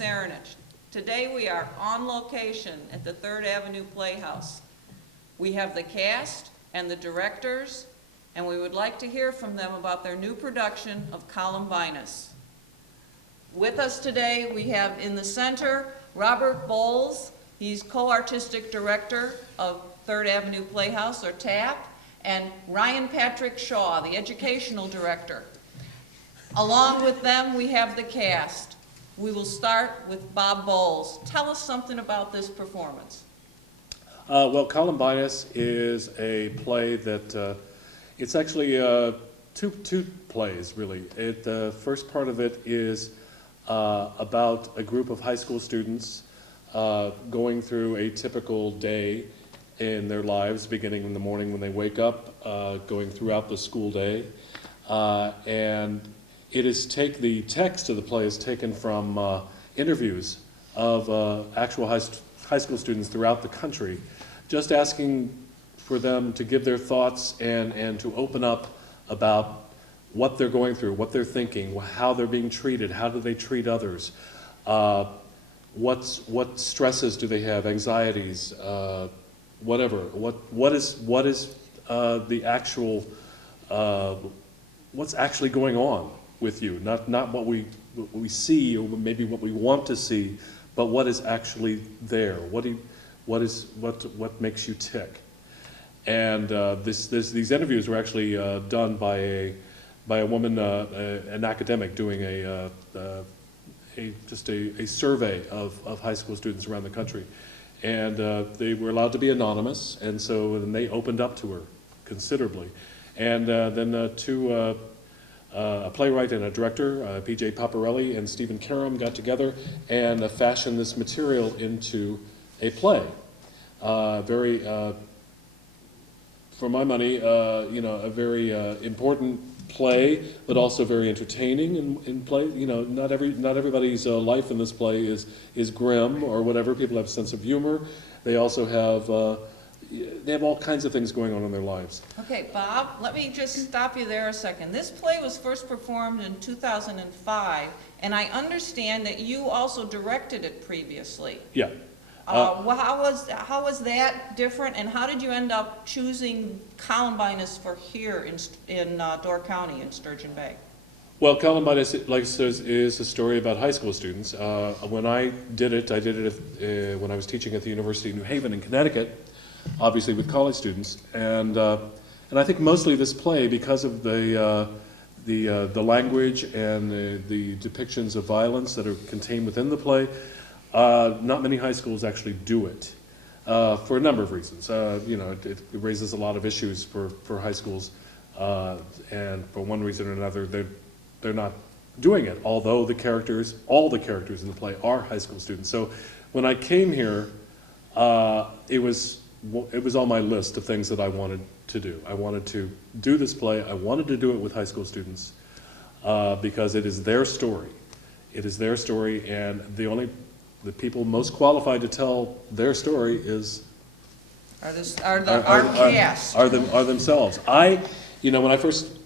Cerinich. Today we are on location at the Third Avenue Playhouse. We have the cast and the directors, and we would like to hear from them about their new production of Columbinus. With us today we have in the center Robert Bowles. He's co-artistic director of Third Avenue Playhouse, or TAP, and Ryan Patrick Shaw, the educational director. Along with them, we have the cast. We will start with Bob Bowles. Tell us something about this performance. Well, Columbinus is a play that, it's actually two plays, really. The first part of it is about a group of high school students going through a typical day in their lives, beginning in the morning when they wake up, going throughout the school day. And it is the text of the play is taken from interviews of actual high school students throughout the country, just asking for them to give their thoughts and to open up about what they're going through, what they're thinking, how they're being treated, how do they treat others, what stresses do they have, anxieties, whatever. What is the actual what's actually going on with you? Not what we see or maybe what we want to see, but what is actually there. What makes you tick? And these interviews were actually done by a woman, an academic, doing just a survey of high school students around the country. And they were allowed to be anonymous, and so they opened up to her considerably. And then a playwright and a director, P.J. Paparelli and Stephen Karam, got together and fashioned this material into a play. Very, for my money, a very important play, but also very entertaining in play. Not everybody's life in this play is grim or whatever. People have a sense of humor. They also have they have all kinds of things going on in their lives. Okay, Bob, let me just stop you there a second. This play was first performed in 2005, and I understand that you also directed it previously. Yeah. Well, how was that different, and how did you end up choosing Columbinus for here in Door County in Sturgeon Bay? Well, Columbinus, like it says, is a story about high school students. When I did it when I was teaching at the University of New Haven in Connecticut, obviously with college students, and I think mostly this play, because of the language and the depictions of violence that are contained within the play. Not many high schools actually do it for a number of reasons. It raises a lot of issues for high schools, and for one reason or another, they're not doing it. Although all the characters in the play are high school students. So when I came here, it was on my list of things that I wanted to do. I wanted to do this play. I wanted to do it with high school students because it is their story. It is their story, and the people most qualified to tell their story are cast. Are themselves. When I first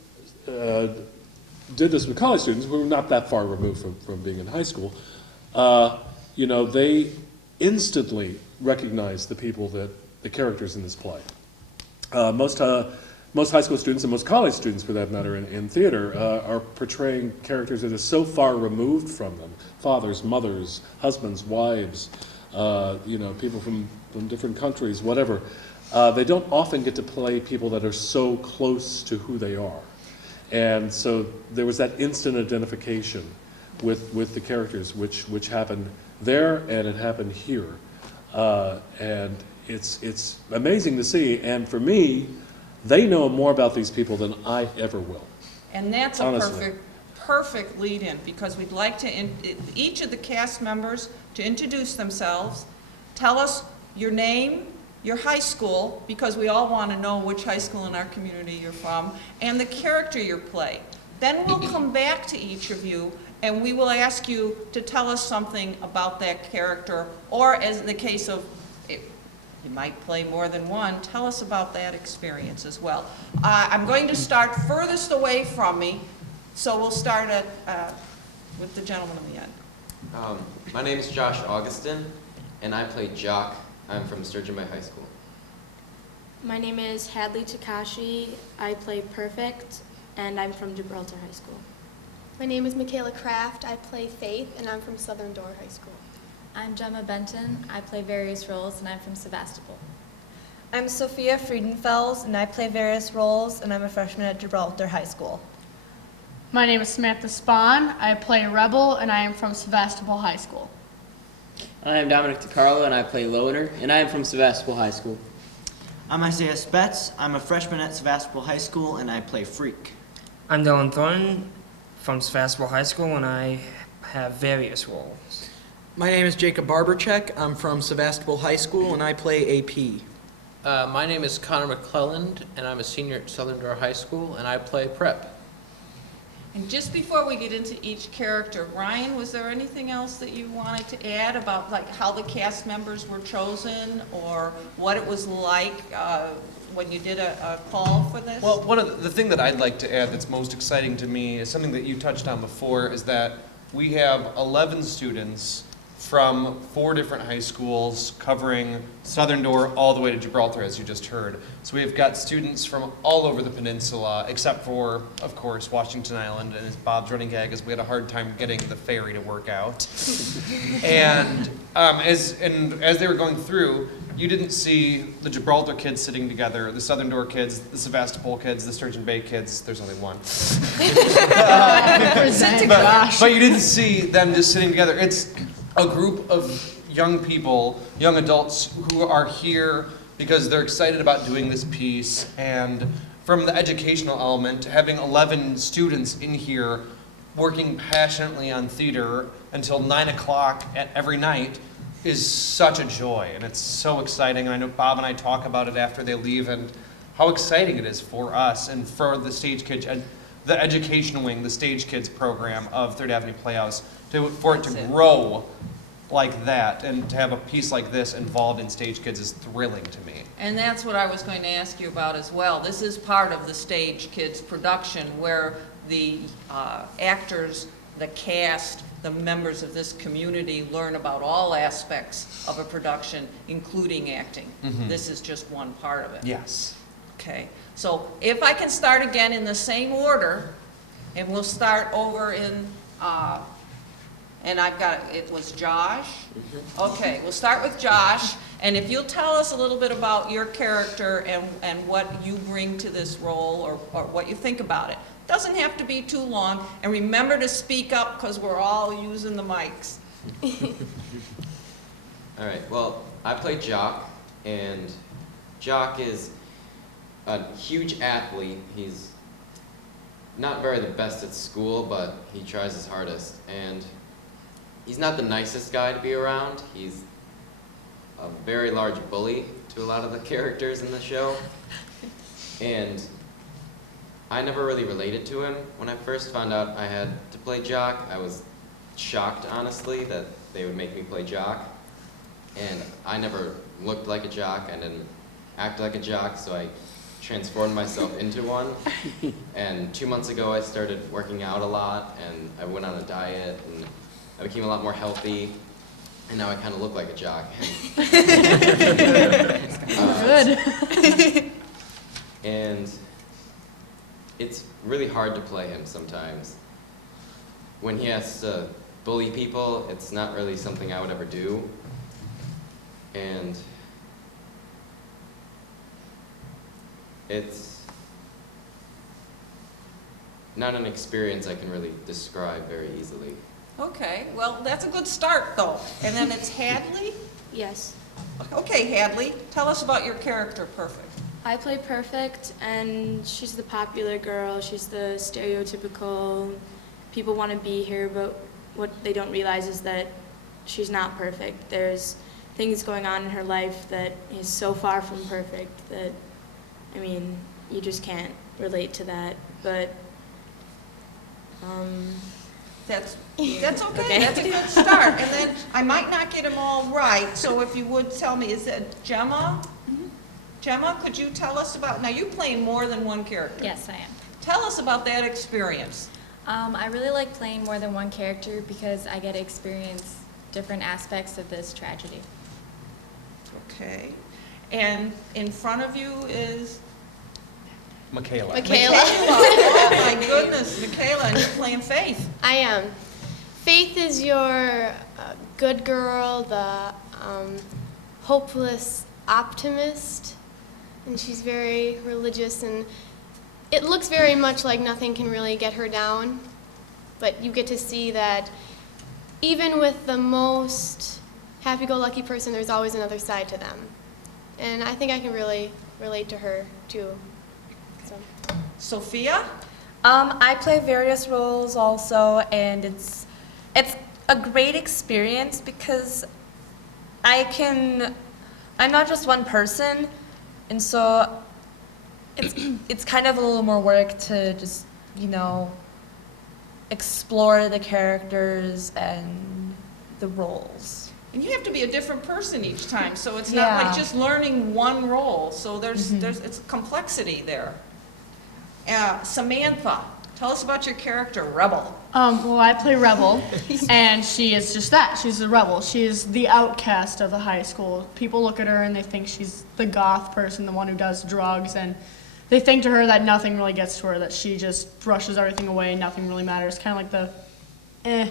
did this with college students, we were not that far removed from being in high school. They instantly recognized the characters in this play. Most high school students and most college students, for that matter, in theater, are portraying characters that are so far removed from them. Fathers, mothers, husbands, wives, people from different countries, whatever. They don't often get to play people that are so close to who they are. And so there was that instant identification with the characters, which happened there and it happened here. And it's amazing to see, and for me, they know more about these people than I ever will. And that's honestly. A perfect lead-in, because we'd like to each of the cast members to introduce themselves, tell us your name, your high school, because we all want to know which high school in our community you're from, and the character you play. Then we'll come back to each of you and we will ask you to tell us something about that character, or as in the case of, you might play more than one, tell us about that experience as well. I'm going to start furthest away from me, so we'll start with the gentleman in the end. My name is Josh Augustin, and I play Jock. I'm from Sturgeon Bay High School. My name is Hadley Takashi. I play Perfect, and I'm from Gibraltar High School. My name is Michaela Kraft. I play Faith, and I'm from Southern Door High School. I'm Gemma Benton. I play various roles, and I'm from Sevastopol. I'm Sophia Friedenfels, and I play various roles, and I'm a freshman at Gibraltar High School. My name is Samantha Spahn. I play Rebel, and I am from Sevastopol High School. I am Dominic DiCarlo, and I play Loner, and I am from Sevastopol High School. I'm Isaiah Spetz. I'm a freshman at Sevastopol High School, and I play Freak. I'm Dylan Thornton from Sevastopol High School, and I have various roles. My name is Jacob Barberchek. I'm from Sevastopol High School, and I play AP. My name is Connor McClelland, and I'm a senior at Southern Door High School, and I play Prep. And just before we get into each character, Ryan, was there anything else that you wanted to add about like how the cast members were chosen or what it was like when you did a call for this? Well, the thing that I'd like to add that's most exciting to me is something that you touched on before, is that we have 11 students from 4 different high schools covering Southern Door all the way to Gibraltar, as you just heard. So we've got students from all over the peninsula, except for, of course, Washington Island, and Bob's running gag is we had a hard time getting the ferry to work out. And as they were going through, you didn't see the Gibraltar kids sitting together, the Southern Door kids, the Sevastopol kids, the Sturgeon Bay kids. There's only one. But you didn't see them just sitting together. It's a group of young people, young adults who are here because they're excited about doing this piece. And from the educational element, having 11 students in here working passionately on theater until 9 o'clock every night is such a joy, and it's so exciting. And I know Bob and I talk about it after they leave and how exciting it is for us and for the Stage Kids and the education wing, the Stage Kids program of Third Avenue Playhouse, for it to grow like that and to have a piece like this involved in Stage Kids is thrilling to me. And that's what I was going to ask you about as well. This is part of the Stage Kids production where the actors, the cast, the members of this community learn about all aspects of a production, including acting. Mm-hmm. This is just one part of it. Yes. Okay, so if I can start again in the same order, and we'll start over in, and I've got, it was Josh? Okay, we'll start with Josh, and if you'll tell us a little bit about your character and what you bring to this role or what you think about it. Doesn't have to be too long, and remember to speak up because we're all using the mics. All right, well, I play Jock, and Jock is a huge athlete. He's not very the best at school, but he tries his hardest. And he's not the nicest guy to be around. He's a very large bully to a lot of the characters in the show. And I never really related to him. When I first found out I had to play Jock, I was shocked, honestly, that they would make me play Jock. And I never looked like a jock, I didn't act like a jock, so I transformed myself into one. And 2 months ago I started working out a lot, and I went on a diet, and I became a lot more healthy, and now I kind of look like a jock. Good. And it's really hard to play him sometimes. When he has to bully people, it's not really something I would ever do. And it's not an experience I can really describe very easily. Okay, well, that's a good start, though. And then it's Hadley? Yes. Okay, Hadley, tell us about your character, Perfect. I play Perfect, and she's the popular girl. She's the stereotypical, people want to be here, but what they don't realize is that she's not perfect. There's things going on in her life that is so far from perfect that, I mean, you just can't relate to that. But, That's okay. That's a good start. And then I might not get them all right, so if you would tell me, is that Gemma? Mm-hmm. Gemma, could you tell us about, now you play more than one character. Yes, I am. Tell us about that experience. I really like playing more than one character because I get to experience different aspects of this tragedy. Okay. And in front of you is Michaela. Michaela. Oh my goodness, Michaela, and you're playing Faith. I am. Faith is your good girl, the hopeless optimist, and she's very religious, and it looks very much like nothing can really get her down, but you get to see that even with the most happy-go-lucky person, there's always another side to them. And I think I can really relate to her, too. So. Sophia? I play various roles also, and it's a great experience because I'm not just one person, and so it's kind of a little more work to just, explore the characters and the roles. And you have to be a different person each time, so it's not like just learning one role. So there's it's complexity there. Samantha, tell us about your character, Rebel. Well, I play Rebel, and she is just that. She's a rebel. She is the outcast of the high school. People look at her and they think she's the goth person, the one who does drugs, and they think to her that nothing really gets to her, that she just brushes everything away, nothing really matters. Kind of like the,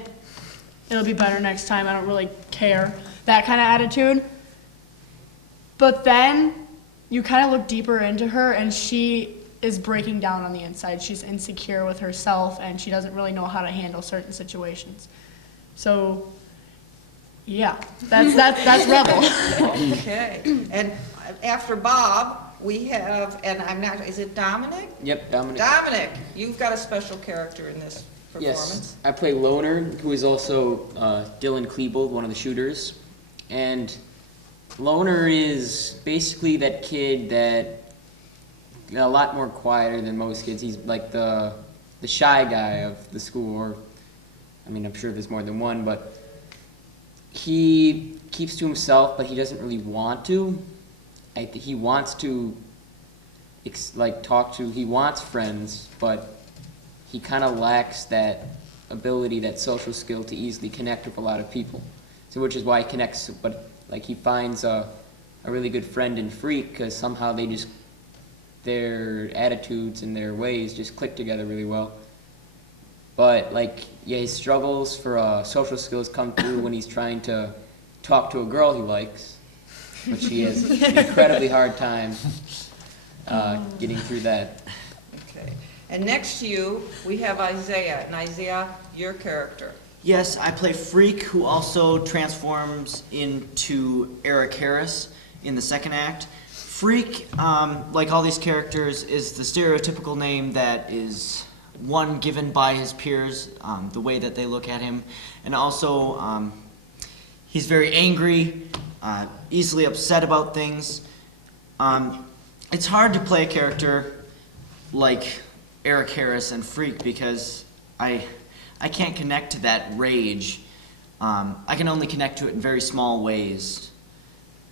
it'll be better next time, I don't really care, that kind of attitude. But then you kind of look deeper into her, and she is breaking down on the inside. She's insecure with herself, and she doesn't really know how to handle certain situations. So, yeah, that's Rebel. Okay. And after Bob, we have, is it Dominic? Yep, Dominic. Dominic, you've got a special character in this performance. Yes, I play Loner, who is also Dylan Klebold, one of the shooters. And Loner is basically that kid that a lot more quieter than most kids. He's like the shy guy of the school, or I'm sure there's more than one, but he keeps to himself, but he doesn't really want to. He wants to he wants friends, but he kind of lacks that ability, that social skill to easily connect with a lot of people. So which is why he connects, but he finds a really good friend in Freak, because somehow their attitudes and their ways just click together really well. But his struggles for social skills come through when he's trying to talk to a girl he likes, but she has an incredibly hard time getting through that. Okay. And next to you, we have Isaiah. And Isaiah, your character. Yes, I play Freak, who also transforms into Eric Harris in the second act. Freak, like all these characters, is the stereotypical name that is one given by his peers, the way that they look at him. And also, he's very angry, easily upset about things. It's hard to play a character like Eric Harris and Freak because I can't connect to that rage. I can only connect to it in very small ways.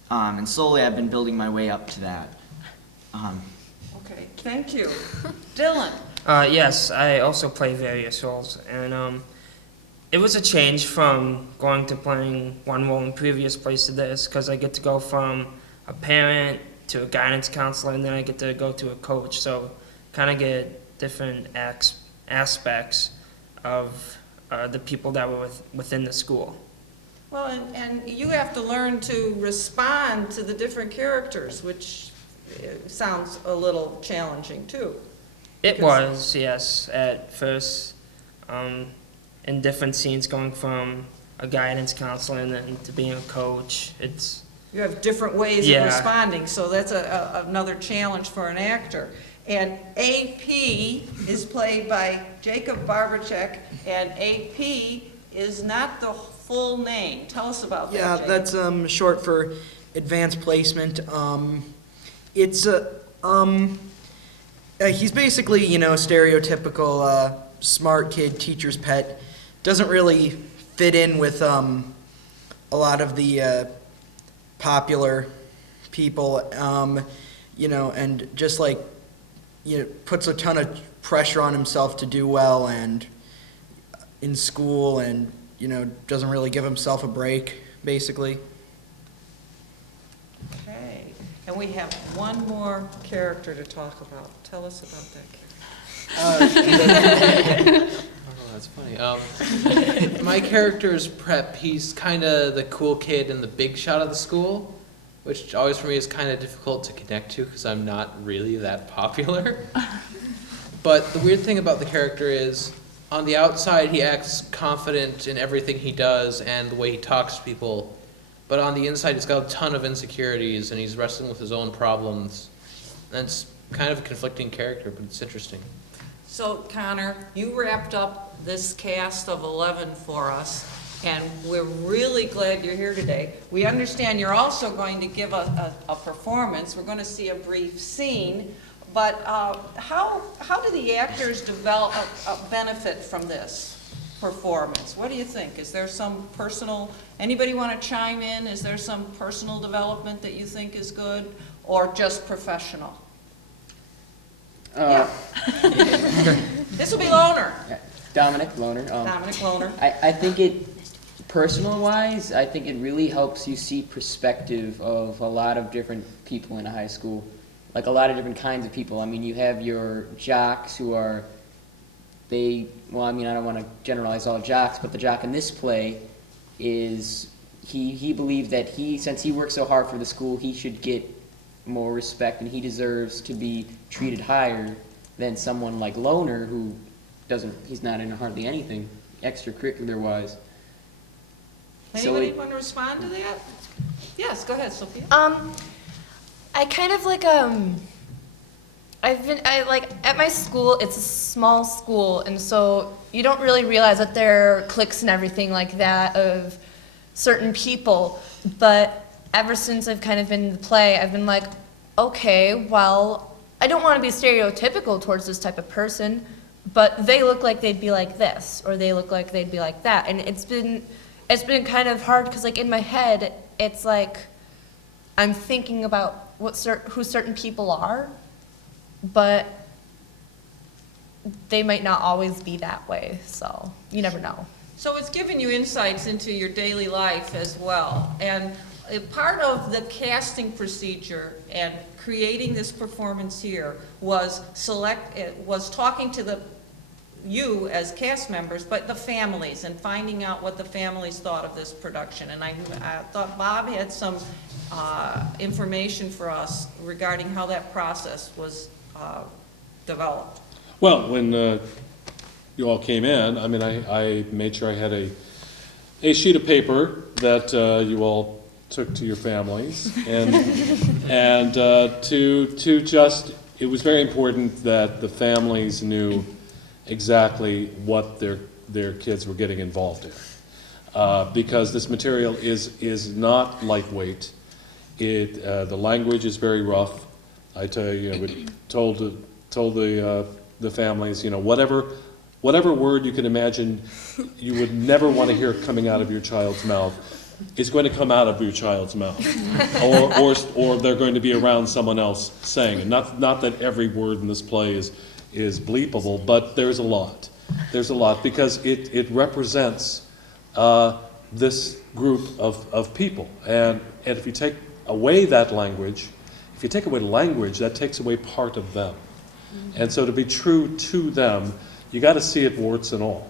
And slowly I've been building my way up to that. Okay, thank you. Dylan. Yes, I also play various roles, and it was a change from going to playing one role in previous plays to this, because I get to go from a parent to a guidance counselor, and then I get to go to a coach, so kind of get different aspects of the people that were within the school. Well, and you have to learn to respond to the different characters, which sounds a little challenging too. It was, yes, at first, in different scenes, going from a guidance counselor and then to being a coach. You have different ways of responding, so that's another challenge for an actor. And AP is played by Jacob Barbacek, and AP is not the full name. Tell us about that, Jacob. That's short for advanced placement. He's basically, stereotypical smart kid, teacher's pet. Doesn't really fit in with a lot of the popular people, and just puts a ton of pressure on himself to do well, and in school and, doesn't really give himself a break, basically. Okay, and we have one more character to talk about. Tell us about that character. Oh, that's funny. My character is Prep. He's kind of the cool kid and the big shot of the school, which always for me is kind of difficult to connect to because I'm not really that popular. But the weird thing about the character is, on the outside he acts confident in everything he does and the way he talks to people, but on the inside he's got a ton of insecurities and he's wrestling with his own problems. And it's kind of a conflicting character, but it's interesting. So Connor, you wrapped up this cast of 11 for us, and we're really glad you're here today. We understand you're also going to give a performance. We're going to see a brief scene, but how do the actors develop benefit from this performance? What do you think? Is there some personal, anybody want to chime in? Is there some personal development that you think is good, or just professional? This will be Loner. Dominic Loner. Dominic Loner. I think it, personal-wise, I think it really helps you see perspective of a lot of different people in a high school, like a lot of different kinds of people. I mean, you have your jocks who are, I don't want to generalize all jocks, but the jock in this play is, he believed that since he worked so hard for the school, he should get more respect and he deserves to be treated higher than someone like Loner who he's not in hardly anything extracurricular-wise. Anybody want to respond to that? Yes, go ahead, Sophia. I kind of like, at my school, it's a small school, and so you don't really realize that there are cliques and everything like that of certain people, but ever since I've kind of been in the play, I've been like, okay, well, I don't want to be stereotypical towards this type of person, but they look like they'd be like this, or they look like they'd be like that, and it's been kind of hard, because like in my head, it's like I'm thinking about who certain people are, but they might not always be that way, so you never know. So it's given you insights into your daily life as well. And a part of the casting procedure and creating this performance here was talking to you as cast members, but the families, and finding out what the families thought of this production. And I thought Bob had some information for us regarding how that process was developed. Well, when you all came in, I mean, I made sure I had a sheet of paper that you all took to your families, and it was very important that the families knew exactly what their kids were getting involved in, because this material is not lightweight. The language is very rough. I tell you, we told the families, whatever word you can imagine you would never want to hear coming out of your child's mouth is going to come out of your child's mouth, or they're going to be around someone else saying it. Not that every word in this play is bleepable, but there's a lot. There's a lot, because it represents this group of people, and if you take away that language, if you take away the language, that takes away part of them. And so to be true to them, you got to see it warts and all.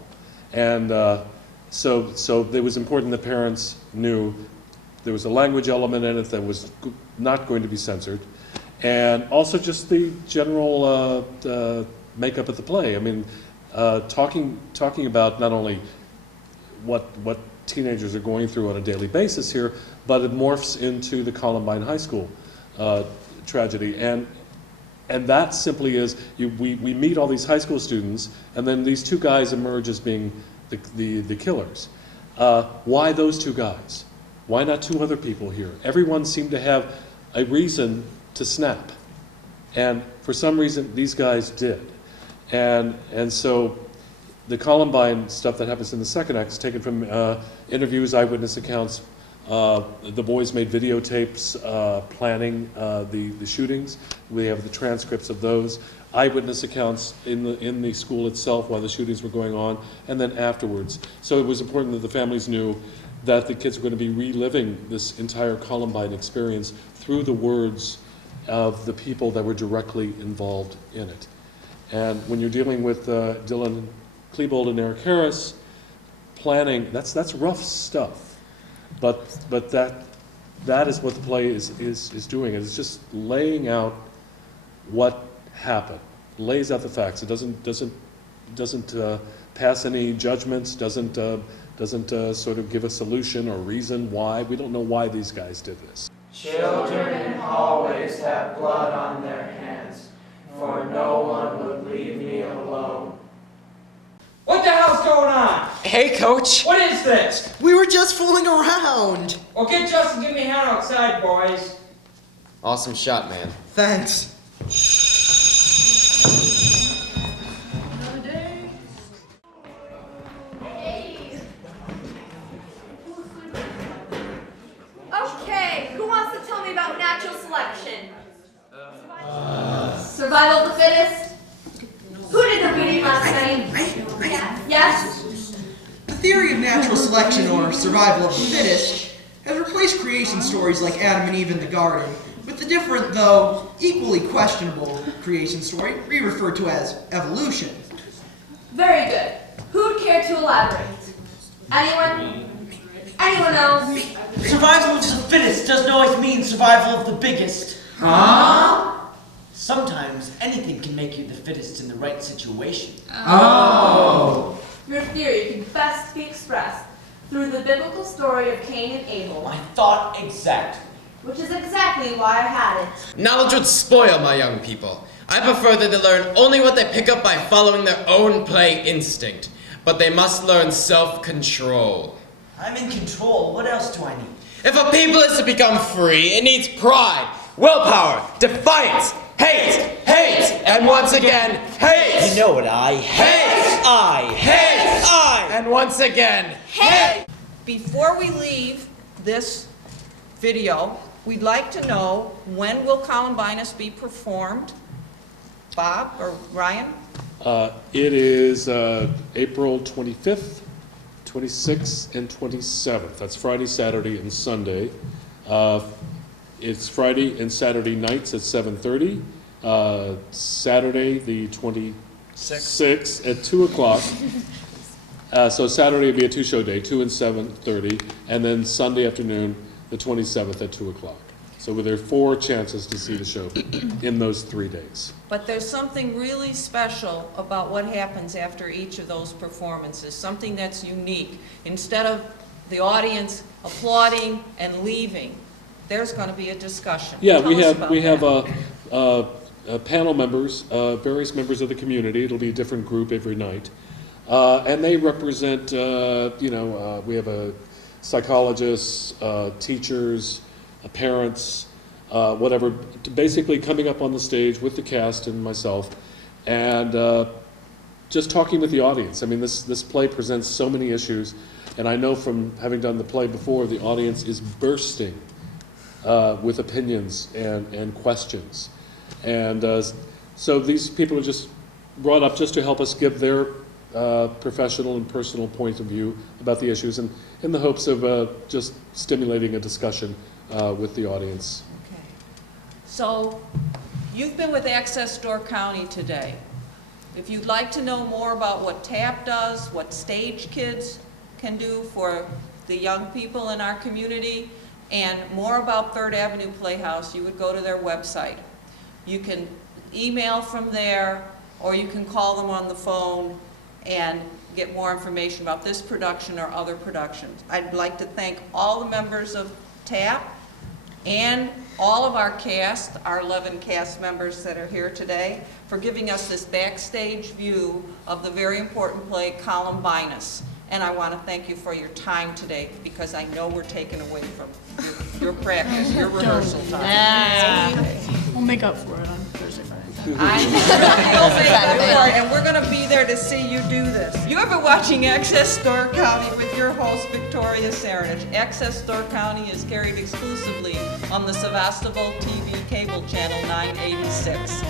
And so it was important that parents knew there was a language element in it that was not going to be censored, and also just the general makeup of the play. I mean, talking about not only what teenagers are going through on a daily basis here, but it morphs into the Columbine High School tragedy. And that simply is, we meet all these high school students, and then these two guys emerge as being the killers. Why those two guys? Why not two other people here? Everyone seemed to have a reason to snap. And for some reason, these guys did. And so the Columbine stuff that happens in the second act is taken from interviews, eyewitness accounts. The boys made videotapes planning the shootings. We have the transcripts of those. eyewitness accounts in the school itself while the shootings were going on, and then afterwards. So it was important that the families knew that the kids were going to be reliving this entire Columbine experience through the words of the people that were directly involved in it. And when you're dealing with Dylan Klebold and Eric Harris, planning, that's rough stuff. But that is what the play is doing. It's just laying out what happened, lays out the facts. It doesn't pass any judgments, doesn't sort of give a solution or reason why. We don't know why these guys did this. Children in hallways have blood on their hands, for no one would leave me alone. What the hell's going on? Hey, Coach. What is this? We were just fooling around. Well, get Justin, give me a hand outside, boys. Awesome shot, man. Thanks. Okay, who wants to tell me about natural selection? Survival of the fittest? Who did the reading last night? Yes? The theory of natural selection, or survival of the fittest, has replaced creation stories like Adam and Eve in the garden with the different, though equally questionable, creation story we refer to as evolution. Very good. Who'd care to elaborate? Anyone? Anyone else? Survival of the fittest doesn't always mean survival of the biggest. Huh? Sometimes anything can make you the fittest in the right situation. Oh. Your theory can best be expressed through the biblical story of Cain and Abel, I thought exactly. which is exactly why I had it. Knowledge would spoil my young people. I prefer that they learn only what they pick up by following their own play instinct. But they must learn self-control. I'm in control. What else do I need? If a people is to become free, it needs pride, willpower, defiance, hate, and once again, hate. You know what I hate. And once again, hate. Before we leave this video, we'd like to know, when will Columbinus be performed? Bob or Ryan? It is April 25th, 26th, and 27th. That's Friday, Saturday, and Sunday. It's Friday and Saturday nights at 7:30. Saturday, the 26th, at 2 o'clock. So Saturday will be a two-show day, 2 and 7:30, and then Sunday afternoon, the 27th, at 2 o'clock. So there are 4 chances to see the show in those 3 days. But there's something really special about what happens after each of those performances, something that's unique. Instead of the audience applauding and leaving, there's going to be a discussion. Yeah, Tell we us about have panel members, various members of the community. It'll be a different group every night. And they represent, we have a psychologists, teachers, parents, whatever, basically coming up on the stage with the cast and myself, and just talking with the audience. I mean, this play presents so many issues, and I know from having done the play before, the audience is bursting with opinions and questions. And so these people are just brought up just to help us give their professional and personal point of view about the issues, and in the hopes of just stimulating a discussion with the audience. Okay. So you've been with Access Door County today. If you'd like to know more about what TAP does, what Stage Kids can do for the young people in our community, and more about Third Avenue Playhouse, you would go to their website. You can email from there, or you can call them on the phone and get more information about this production or other productions. I'd like to thank all the members of TAP and all of our cast, our 11 cast members that are here today, for giving us this backstage view of the very important play Columbinus. And I want to thank you for your time today, because I know we're taken away from your practice, your rehearsal time. We'll make up for it on Thursday, Friday. You'll make up for it, and we're going to be there to see you do this. You have been watching Access Door County with your host, Victoria Cerinich. Access Door County is carried exclusively on the Sevastopol TV cable channel 986.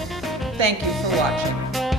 Thank you for watching.